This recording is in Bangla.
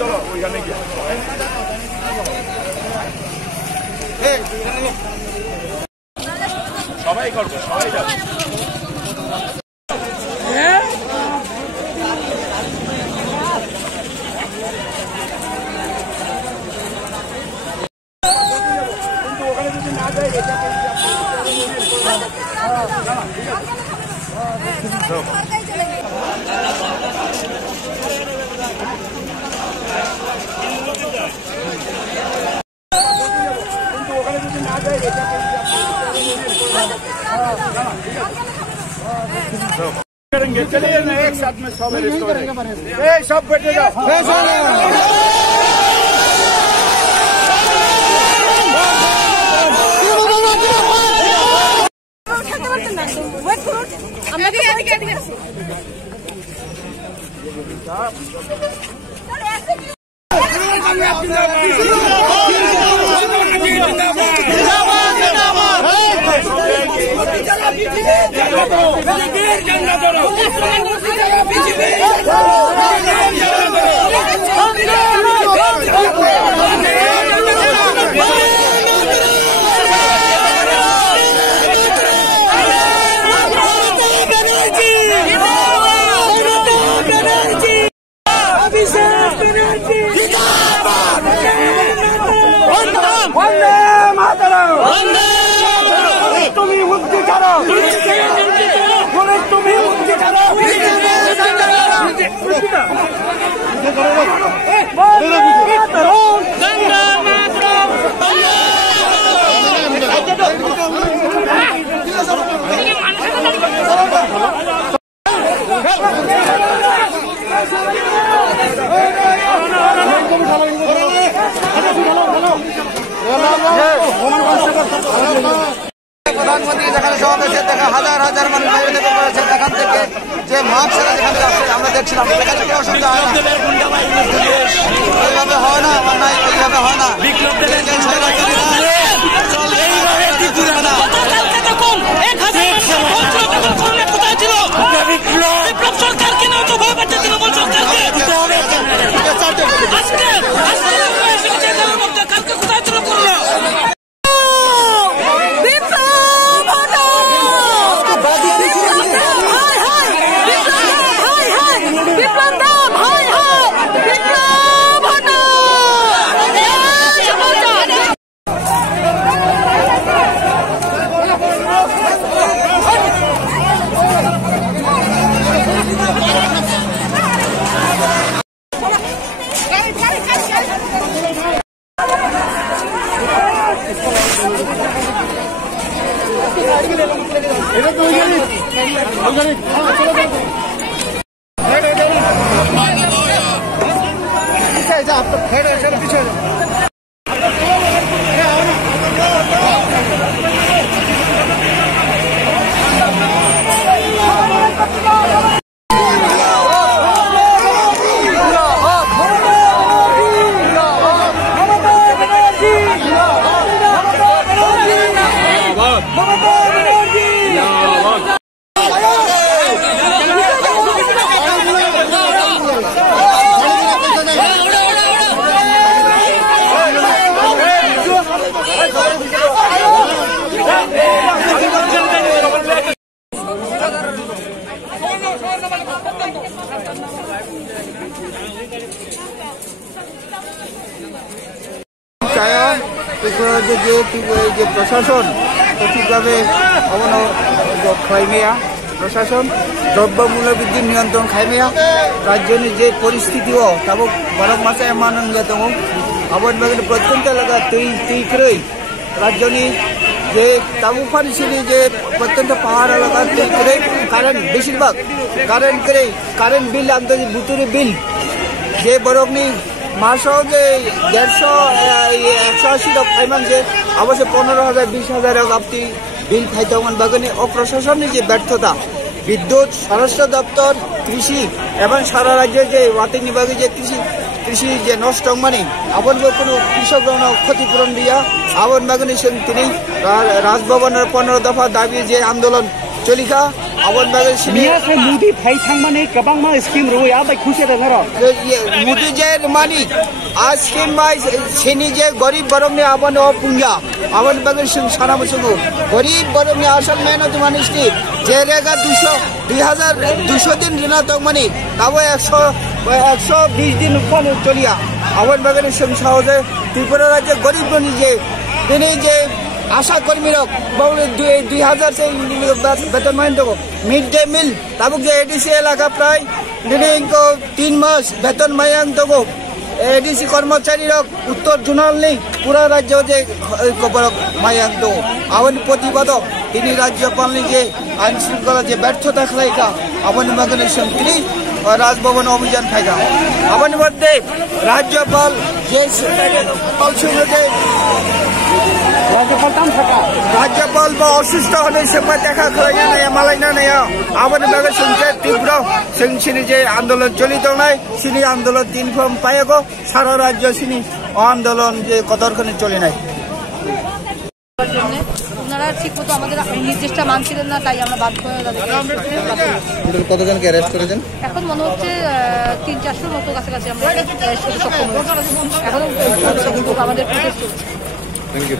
চলো ওইখানে গিয়ে সবাই করবো, সবাই যাবে। करेंगे, चलिए ना एक साथ में सब बैठे जाओ। तुम्हें मुक्ति करो, तुम्हें मुक्ति करो। প্রধানমন্ত্রী যেখানে সমাবেশে দেখা হাজার হাজার মানুষ বাইরে করেছে, এখান থেকে যে মাঠ সেটা যেখানে যাচ্ছে আমরা দেখছিলাম, সেখানে কেউ অসুবিধা হয় না, এইভাবে হয় না, অন্যায় এইভাবে হয় না। যে প্রশাসন সঠিকভাবে খাইমেয়া প্রশাসন দ্রব্যমূল্য বৃদ্ধির নিয়ন্ত্রণ খাইমেয়া রাজ্যনি যে পরিস্থিতিও তাবো বরং মাসে এমানন গেতম আবন বাগিন প্রত্যন্ত এলাকা তুই করে রাজ্যনি যে তাবু ফানিছিলি যে প্রত্যন্ত পাহাড় এলাকা তুই করে কারেন্ট বেশিরভাগ কারেন্ট করে কারেন্ট বিল আনতে বুতুরি বিল যে বরংনি মাসও যে 150 টাকা খাইমান যে অবশ্য 15,000 20,000 আপনি বিল খাইতেন বাগানে অপ্রশাসনের যে ব্যর্থতা বিদ্যুৎ স্বরাষ্ট্র দপ্তর কৃষি এবং সারা রাজ্যে যে ওয়াতি বিভাগে যে কৃষি যে নষ্ট মানে আবন কোনো কৃষক ক্ষতিপূরণ দিয়া আবন বাগানে তিনি রাজভবনের 15 দফা দাবি যে আন্দোলন चलिखा आवन बागन सिनि मुदी फाइ थांमाने गोबां मा स्किम रय आबाय खुसे दङ मुदी जे मानि आ स्किम माय सिनि जे गरीब बरमनि आवन ओ पुंजा आवन बागन सिं साना बसुगु गरीब बरमनि आसल मेहनत मानिसनि जे रेगा 200 दिन दिना तो मानि ताबो 120 दिन कोन चलिया आवन बागन सिं साव जे त्रिपुरा राज्य गरीब बनि जे दिनै जे आशा कर्मी रक बावले 2000 से बेतन मान दो मिड डे मिल ताबुक जे एडीसी एलाका प्राय दिनै इनको 3 मास बेतन मायांग दो एडीसी कर्मचारी रक उत्तर जुनाल नि पूरा राज्य जे खबर मायांग दो आवन प्रतिबाद दिनै राज्यपाल नि जे आइन शृंखला जे व्यर्थता खलाइका आवन मगने संत्री और राजभवन अभियान खाइगा आवन मध्य राज्यपाल जे राज्यपाल असुस्थ होने समय देखा खालायना मालायना नया आबाद बागै संसे तीव्र सिनि जे आंदोलन चलि दंनाय सिनि आंदोलन दिन फर्म पायगो सारा राज्य सिनि आंदोलन जे कतरखने चलिनाय ওনারা ঠিকমতো আমাদের নির্দেশটা মানছিলেন না তাই আমরা বাধ্য হয়ে তাদের কতজনকে অ্যারেস্ট করেছেন এখন মনে হচ্ছে 300-400 মতো কাছাকাছি আমরা সক্ষম হয়েছি এখনো আমাদের প্রচেষ্টা চলছে। Thank you.